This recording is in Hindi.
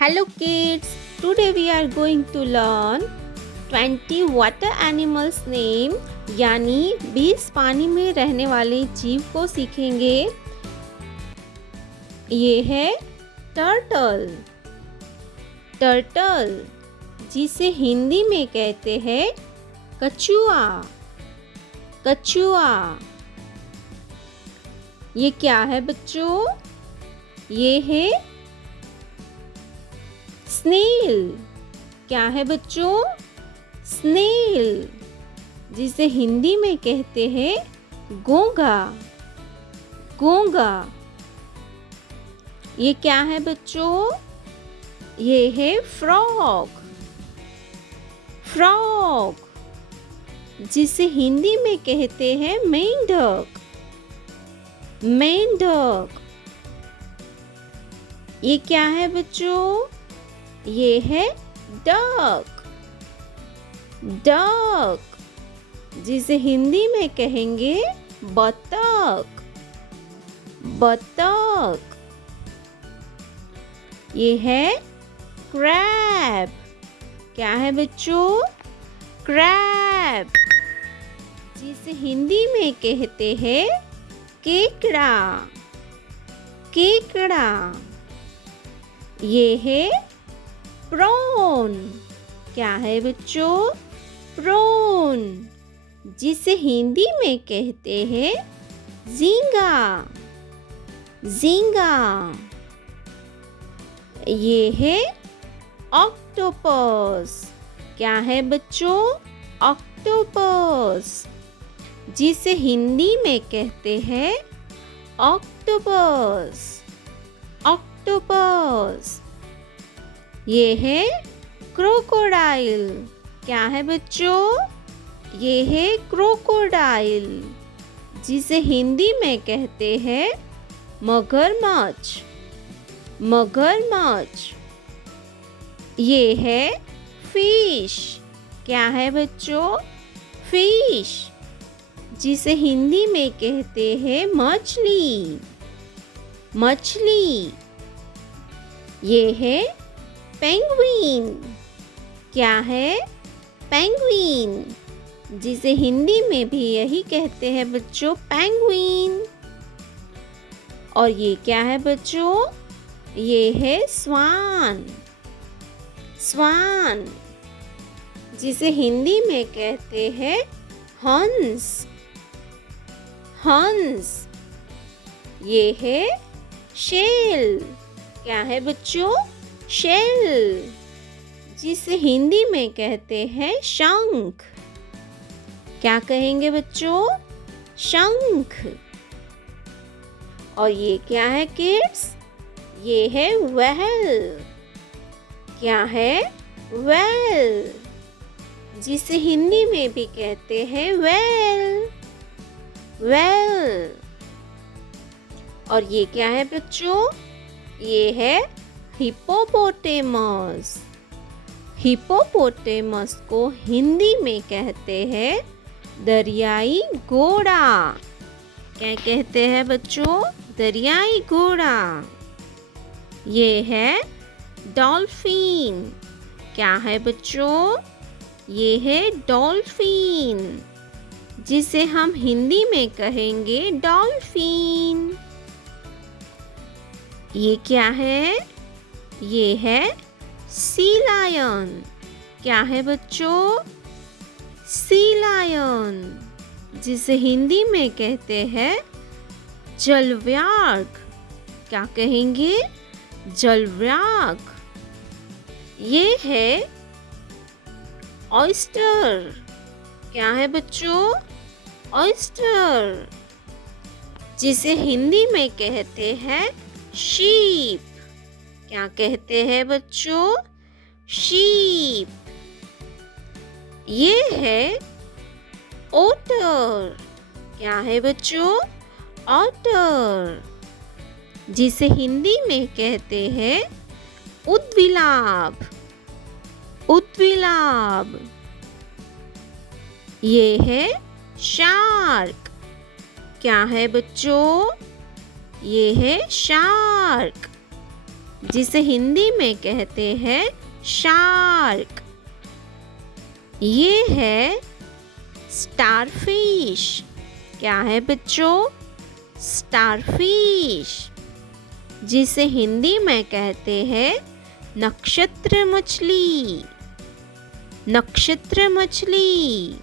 Hello kids, today we are going to learn 20 water animals name यानी 20 पानी में रहने वाले जीव को सीखेंगे। ये है टर्टल। टर्टल जिसे हिंदी में कहते हैं कछुआ। कछुआ ये क्या है बच्चों? ये है स्नेल। क्या है बच्चों? स्नेल जिसे हिंदी में कहते हैं घोंघा। घोंघा ये क्या है बच्चों? ये है फ्रॉग। फ्रॉग जिसे हिंदी में कहते हैं मेंढक। मेंढक ये क्या है बच्चों? ये है डक। डक जिसे हिंदी में कहेंगे बतख। बतख ये है क्रैब। क्या है बच्चों? क्रैब जिसे हिंदी में कहते हैं केकड़ा। केकड़ा ये है प्रॉन। क्या है बच्चों? प्रॉन जिसे हिंदी में कहते हैं झींगा। झींगा ये है ऑक्टोपस। क्या है बच्चों? ऑक्टोपस जिसे हिंदी में कहते हैं ऑक्टोपस। ऑक्टोपस ये है क्रोकोडाइल। क्या है बच्चों? ये है क्रोकोडाइल जिसे हिंदी में कहते हैं मगरमच्छ। मगरमच्छ ये है फिश। क्या है बच्चों? फिश जिसे हिंदी में कहते हैं मछली। मछली ये है पेंगुइन। क्या है? पेंगुइन जिसे हिंदी में भी यही कहते हैं बच्चों पेंगुइन। और ये क्या है बच्चों? ये है स्वान। स्वान जिसे हिंदी में कहते हैं हंस। हंस ये है शेल। क्या है बच्चों? शेल जिसे हिंदी में कहते हैं शंख। क्या कहेंगे बच्चों? शंख। और ये क्या है किड्स? ये है व्हेल। क्या है? व्हेल जिसे हिंदी में भी कहते हैं व्हेल। व्हेल और ये क्या है बच्चों? ये है हिप्पोपोटेमस। हिप्पोपोटेमस को हिंदी में कहते हैं दरियाई घोड़ा। क्या कहते हैं बच्चों? दरियाई घोड़ा। ये है डॉल्फिन। क्या है बच्चों? ये है डॉल्फिन जिसे हम हिंदी में कहेंगे डॉल्फिन। ये क्या है? ये है सी लायन। क्या है बच्चों? सी लायन जिसे हिंदी में कहते हैं जलव्याघ्र। क्या कहेंगे? जलव्याघ्र। ये है ऑयस्टर। क्या है बच्चों? ऑयस्टर जिसे हिंदी में कहते हैं शीप। क्या कहते हैं बच्चों? शीप। ये है ओटर। क्या है बच्चों? ओटर जिसे हिंदी में कहते हैं उदबिलाव। उदबिलाव ये है शार्क। क्या है बच्चों? ये है शार्क जिसे हिंदी में कहते हैं शार्क। ये है स्टारफिश। क्या है बच्चों? स्टारफिश, जिसे हिंदी में कहते हैं नक्षत्र मछली। नक्षत्र मछली।